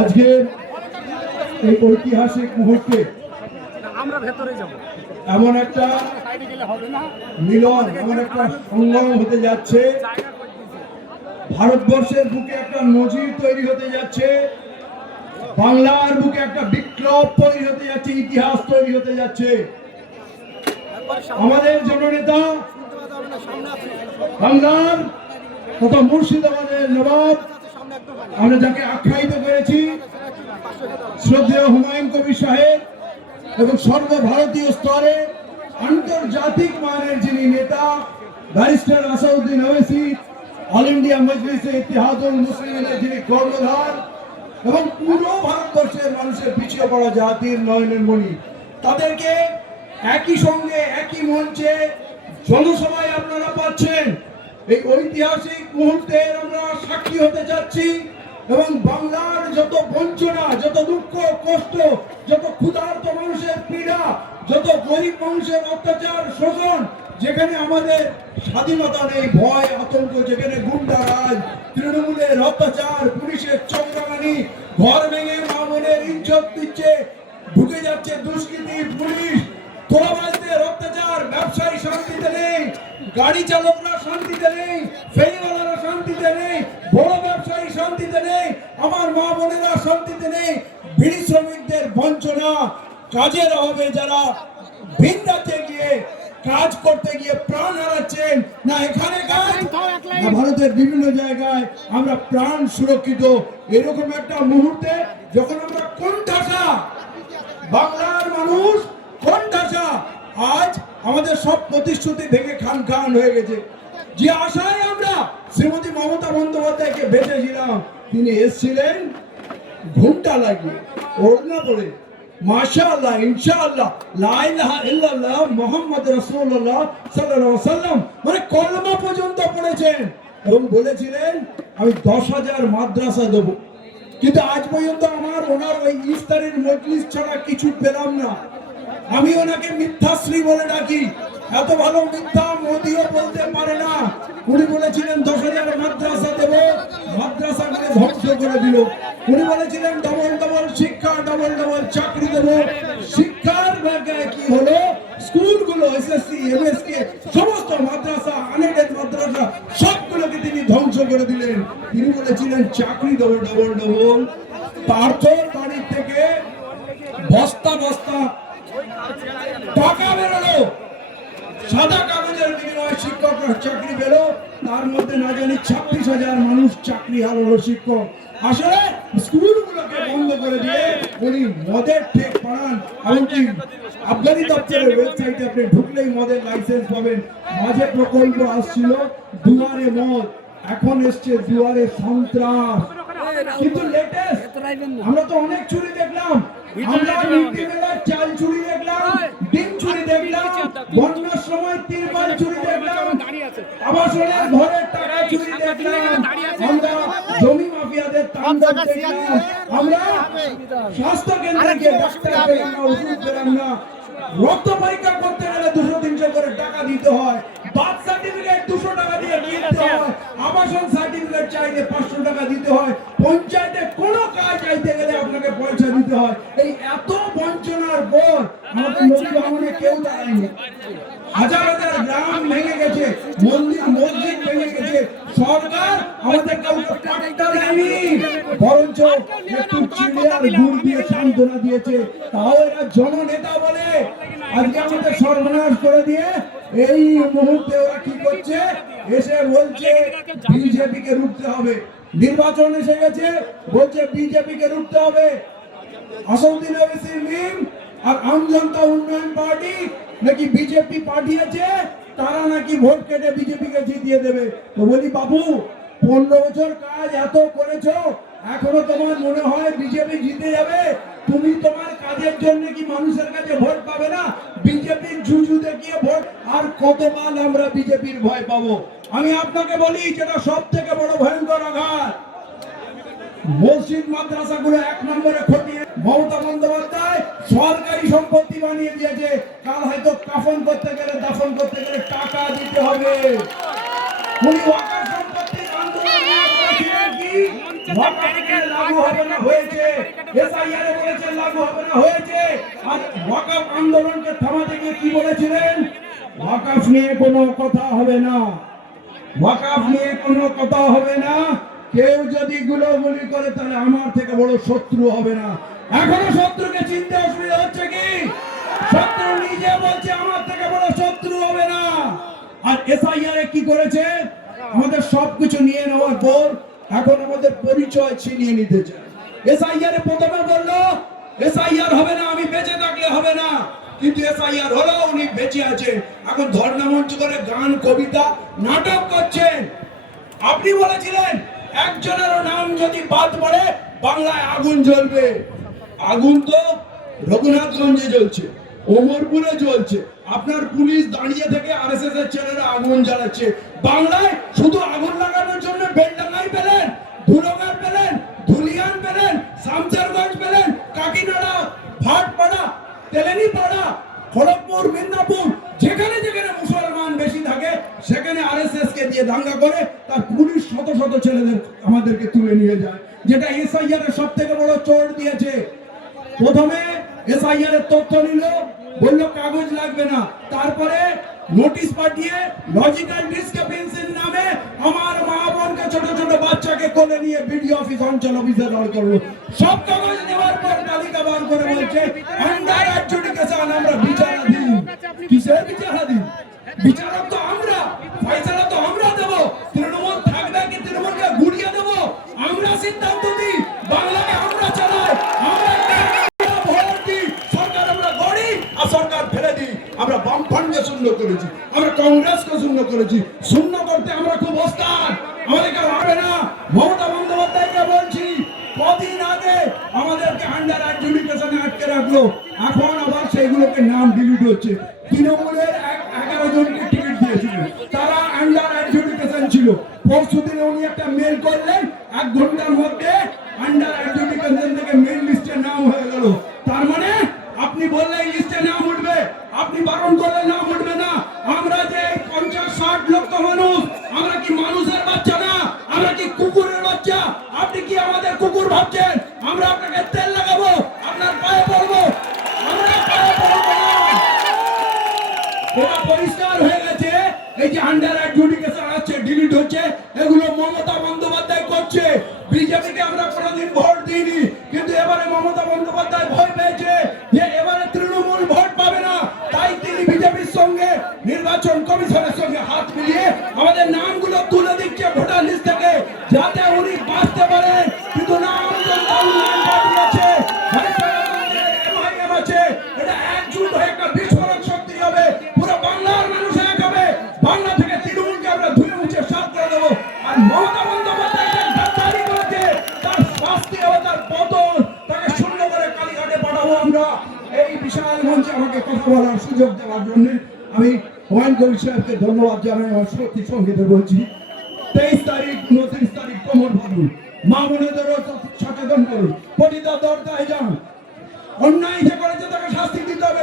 আজকে এই ঐতিহাসিক মুহূর্তে এমন একটা মিলন, এমন একটা সংগ্রাম হতে যাচ্ছে, ভারতবর্ষের বুকে একটা নজির তৈরি হতে যাচ্ছে, বাংলার বুকে একটা বিপ্লব তৈরি হতে যাচ্ছে, ইতিহাস তৈরি হতে যাচ্ছে। আমাদের জননেতা বাংলার তথা মুর্শিদাবাদের নবাব, আমরা যাকে আখ্যায়িত করেছি শ্রদ্ধেয় হুমায়ুন কবির সাহেব, এবং সর্বভারতীয় স্তরে আন্তর্জাতিক মানের যিনি নেতা ব্যারিস্টার আসাদুদ্দিন ওয়াইসি, অল ইন্ডিয়া মজলিসে ইত্তেহাদুল মুসলিমিনের যিনি কর্ণধার, এবং পুরো ভারতবর্ষের মানুষের পিছিয়ে পড়া জাতির নয়নের মণি, তাদেরকে একই সঙ্গে একই মঞ্চে জনসভায় আপনারা পাচ্ছেন। এই ঐতিহাসিক মুহূর্তে আমরা সাক্ষী হতে যাচ্ছি, এবং বাংলার যত বঞ্চনা, যত দুঃখ কষ্ট, যত ক্ষুধার্ত মানুষের পীড়া, যত গরিব মানুষের অত্যাচার শোষণ, যেখানে আমাদের স্বাধীনতা নেই, ভয় আতঙ্ক, যেখানে গুন্ডারাজ, তৃণমূলের অত্যাচার, পুলিশের চক্রামানি, ঘর ভেঙে মা বোনের ইজ্জত দিচ্ছে, ঢুকে যাচ্ছে দুষ্কৃতী পুলিশ, তোলাবাজদের অত্যাচার, ব্যবসায়ী শান্তিতে নেই, গাড়ি চালকরা শান্তিতে নেই, ফেরিওয়ালারা শান্তিতে নেই, বড় ব্যবসায়ী শান্তিতে নেই, আমার মা বোনেরা শান্তিতে নেই, বিড়ি শ্রমিকদের বঞ্চনা, কাজের অভাবে যারা ভিন রাজ্যে গিয়ে কাজ করতে গিয়ে প্রাণ হারাচ্ছেন, না এখানে কাজ, না ভারতের বিভিন্ন জায়গায় আমরা প্রাণ সুরক্ষিত। এরকম একটা মুহূর্তে যখন আমরা কোণঠাসা, বাংলার মানুষ কোণঠাসা, আজ আমাদের সব প্রতিশ্রুতি ভেঙে খান খান হয়ে গেছে। যে আশায় আমরা শ্রীমতী মমতা বন্দ্যোপাধ্যায়কে বেঁচেছিলাম, তিনি এসেছিলেন ঘুমটা লাগিয়ে, ওড়না পরে, মাশাআল্লাহ, ইনশাআল্লাহ, লা ইলাহা ইল্লাল্লাহ মুহাম্মদ রাসূলুল্লাহ সাল্লাল্লাহু আলাইহি ওয়াসাল্লাম মানে কলমা পর্যন্ত পড়েছেন, এবং বলেছিলেন আমি 10,000 মাদ্রাসা দেব। কিন্তু আজ পর্যন্ত আমার ওনার ওই ইফতারের মজলিস ছাড়া কিছু পেলাম না। আমি ওনাকে মিথ্যাশ্রী বলে ডাকি, এত ভালো মিথ্যা মোদিও বলতে পারে না। উনি বলেছিলেন 10,000 মাদ্রাসা দেব, মাদ্রাসাগুলো ধ্বংস করে দিল। উনি বলেছিলেন ডবল ডবল শিক্ষা, ডবল ডবল চাকরি দেব। শিক্ষার জায়গায় কি হলো? স্কুলগুলো, এসএসসি, এমএসকে, সমস্ত মাদ্রাসা, আনএডেড মাদ্রাসা সবগুলোকে তিনি ধ্বংস করে দিলেন। তিনি বলেছিলেন চাকরি দেব ডবল ডবল। পার্থর বাড়ির থেকে বস্তা বস্তা টাকা বেরোলো, সাদা কাগজের বিনিময়ে শিক্ষকরা চাকরি পেল, তার মধ্যে না জানি 26,000 মানুষ চাকরি হারালো শিক্ষক। আসলে স্কুলগুলোকে বন্ধ করে দিয়ে উনি মদের ঠেক পাড়ান। এমনকি আবগারি দপ্তরের ওয়েবসাইটে আপনি ঢুকলেই মদের লাইসেন্স পাবেন। মাঝে প্রকল্প আসছিল দুয়ারে মদ, এখন এসছে দুয়ারে সন্ত্রাস। কিন্তু লেটেস্ট আমরা তো অনেক চুরি দেখলাম, আমরা মিডডে-মিলের চাল চুরি দেখলাম, ডিম চুরি দেখলাম, বন্যার সময় তিরপাল চুরি দেখলাম, আবাসনের ঘরের টাকা চুরি দেখলাম, আমরা জমি মাফিয়াদের তাণ্ডব দেখলাম, আমরা স্বাস্থ্য কেন্দ্রে গিয়ে ডাক্তার পেলাম না, ওষুধ পেলাম না, রক্ত পরীক্ষা করতে গেলে 200-300 করে টাকা দিতে হয়, বার্থ সার্টিফিকেট 200 টাকা দিয়ে কিনতে হয়, আবাসন সার্টিফিকেট চাইলে 500 টাকা দিতে হয়, পঞ্চায়েতে কোনো কাজ চাইতে গেলে আপনাকে পয়সা দিতে হয়। এই এত বঞ্চনার পর আমাদের নদী ভাঙনে কেউ দাঁড়ায়নি। হাজার হাজার গ্রাম ভেঙে গেছে, মন্দির মসজিদ ভেঙে গেছে, সরকার আমাদের কাউকে পাট্টা দেয়নি, বরঞ্চ একটু চিড়ে আর গুড় দিয়ে সান্ত্বনা দিয়েছে। তাও এরা জননেতা বলে আজকে আমাদের সর্বনাশ করে দিয়ে এই মুহূর্তে ওরা কি করছে, এসে বলছে বিজেপিকে রুখতে হবে। নির্বাচন এসে গেছে, বলছে বিজেপিকে রুখতে হবে। আসাদুদ্দিন ওয়াইসি মিম আর আম জনতা উন্নয়ন পার্টি নাকি বিজেপি পাঠিয়েছে, তারা নাকি ভোট কেটে বিজেপিকে জিতিয়ে দেবে। তো বলি বাবু, 15 বছর কাজ এত করেছো, এখনো তোমার মনে হয় বিজেপি জিতে যাবে? তুমি তোমার কাজের জন্য কি মানুষের কাছে ভোট পাবে না? বিজেপির জুজু দেখিয়ে ভোট, আর কতকাল আমরা বিজেপির ভয় পাবো? আমি আপনাকে বলি, যেটা সব থেকে বড় ভয়ঙ্কর আঘাত, মসজিদ মাদ্রাসাগুলো 1 নম্বরে খতিয়ে মমতা বন্দ্যোপাধ্যায় সরকারি সম্পত্তি বানিয়ে দিয়েছে। কাল হয়তো কাফন করতে গেলে, দাফন করতে গেলে টাকা দিতে হবে। উনি ওয়াকাফ সম্পত্তির আন্দোলন নিয়ে বলেছিলেন কি ওয়াকাফ আইন লাগু হবে না, হয়েছে। এসআইআর এ বলেছেন লাগু হবে না, হয়েছে। আর ওয়াকাফ আন্দোলনকে থামাতে গিয়ে কি বলেছিলেন? ওয়াকাফ নিয়ে কোনো কথা হবে না, ওয়াকাফ নিয়ে কোনো কথা হবে না। কেউ যদি গুলোগুলি করে তাহলে আমার থেকে বড় শত্রু হবে না। এখনো শত্রুকে চিনতে অসুবিধা হচ্ছে কি? শত্রু নিজে বলছে আমার থেকে বড় শত্রু হবে না। আর এসআইআর কি করেছে? আমাদের সবকিছু নিয়ে নেওয়ার পর এখন আমাদের পরিচয় ছিনিয়ে নিতে চায়। এসআইআর প্রথমে বললো এসআইআর হবে না, আমি বেঁচে থাকলে হবে না, কিন্তু এসআইআর হলো, উনি বেঁচে আছে। এখন ধর্ণা মঞ্চ করে গান, কবিতা, নাটক করছেন। আপনি বলেছিলেন একজনেরও নাম যদি বাদ পড়ে বাংলায় আগুন জ্বলবে। আগুন তো রঘুনাথগঞ্জে জ্বলছে, ওমরপুরে জ্বলছে। আপনার পুলিশ দাঁড়িয়ে থেকে আরএসএস এর ছেলেরা আগুন জ্বালাচ্ছে। বাংলায় শুধু আগুন লাগানোর জন্য বেলডাঙ্গাই পেলেন, ধুলগার পেলেন, ধুলিয়ান পেলেন, শামচারগঞ্জ পেলেন, কাকিনাড়া, ভাটপাড়া, তেলেনীপাড়া, খড়গপুর, মিদনাপুর, যেখানে যেখানে মুসলমান বেশি থাকে সেখানে আরএসএস কে দিয়ে দাঙ্গা করে তার পুলিশ শত শত ছেলেদের আমাদেরকে তুলে নিয়ে যায়। যেটা এসআইআর এর সব থেকে বড় চোট দিয়েছে। প্রথমে এসআইআর এর তথ্য নিল, বলল কাগজ লাগবে না, তারপরে নোটিশ পাঠিয়ে লজিক্যাল ডিসক্রিপেন্সির নামে আমার মা বোনকে, ছোট ছোট বাচ্চাকে কোলে নিয়ে বিডিও অফিস, অঞ্চল অফিসে দাঁড় করলো। সব কাগজ নেওয়ার পর তালিকা বার করে বলছে আন্ডার অ্যাডজুডিকেশন, আমরা বিচারাধীন। কিসের বিচারাধীন? বিচারক তো আমরা, ফয়সালা তো আমরা দেব। তৃণমূল থাকবে কি তৃণমূলকে গুড়িয়ে দেব? আমরা সিদ্ধান্ত দিই, বাংলাকে আমরা চালাই, আমরা ভোট দিই, সরকার আমরা গড়ি আর সরকার ফেলে দিই। আমরা বামফ্রন্টকে শূন্য করেছি, আমরা কংগ্রেসকে শূন্য করেছি। শূন্য করতে আমরা খুব ওস্তাদ, আমাদেরকে হবে না। মমতা বন্দ্যোপাধ্যায়কে বলছি, কদিন আগে আমাদেরকে আন্ডার অ্যাডজুডিকেশনে আটকে রাখলো, এখন আবার সেইগুলোকে নাম ডিলিট হচ্ছে। তৃণমূলের 11 জনকে টিকিট দিয়েছিল, তারা আন্ডার অ্যাডজুডিকেশন ছিল। পরশুদিন উনি একটা মেল করলেন, 1 ঘন্টার মধ্যে আন্ডার অ্যাডজুডিকেশন থেকে মেল লিস্টে নাম হয়ে গেল। তার মানে আপনি বললেই লিস্টে নাম উঠবে, আপনি বারণ করলে নাম উঠবে না। আমরা যে 50-60 লক্ষ মানুষ, আমরা কি মানুষের বাচ্চা না? আমরা কি কুকুরের বাচ্চা? আপনি কি আমাদের কুকুর ভাবছেন? আমরা আপনাকে তেল লাগাবো, আপনার পায়ে পড়বো? আমরা পায়ে পড়বো না। এটা পরিষ্কার হয়ে গেছে। এই যে আন্ডার অ্যাডজুডিকেশন আছে, ডিলিট হচ্ছে, এগুলো মমতা বন্দ্যোপাধ্যায় করছে। বিজেপিকে আমরা কোনোদিন ভোট দিইনি, কিন্তু এবারে মমতা বন্দ্যোপাধ্যায় ভয় পেয়েছে যে এবারে তৃণমূল ভোট পাবে না, তাই তিনি বিজেপির সঙ্গে, নির্বাচন কমিশনের সঙ্গে হাত মিলিয়ে আমাদের নামগুলো তুলে দিচ্ছে ভোটার লিস্ট থেকে, যাতে উনি বাঁচতে পারেন। কিন্তু না, আমাদের নাম পার্টি আছে, এমআইএম আছে, এটা একজোট হয়ে একটা বিস্ফোরক শক্তি হবে। পুরো বাংলার মানুষ এক হবে। বাংলা থেকে তৃণমূলকে আমরা ধুয়ে মুছে সাফ করে দেবো। আর মমতা বন্দ্যোপাধ্যায় গাদ্দারি করেছে, তার শাস্তি হবে, তার পতন, তাকে শূন্য করে কালীঘাটে পাঠাবো আমরা। এই বিশাল মঞ্চে আমাকে কথা বলার সুযোগ দেওয়ার জন্য আমি হুমায়ুন কবির সাহেবকে ধন্যবাদ জানাই। আমার শক্তি সঙ্গীতে বলছি, 23 তারিখ 29 তারিখ কোমর ভাবুন, মা বোনেদেরও সচেতন করুন, পতিতা দরজায় যান। অন্যায় যে করেছে তাকে শাস্তি দিতে হবে।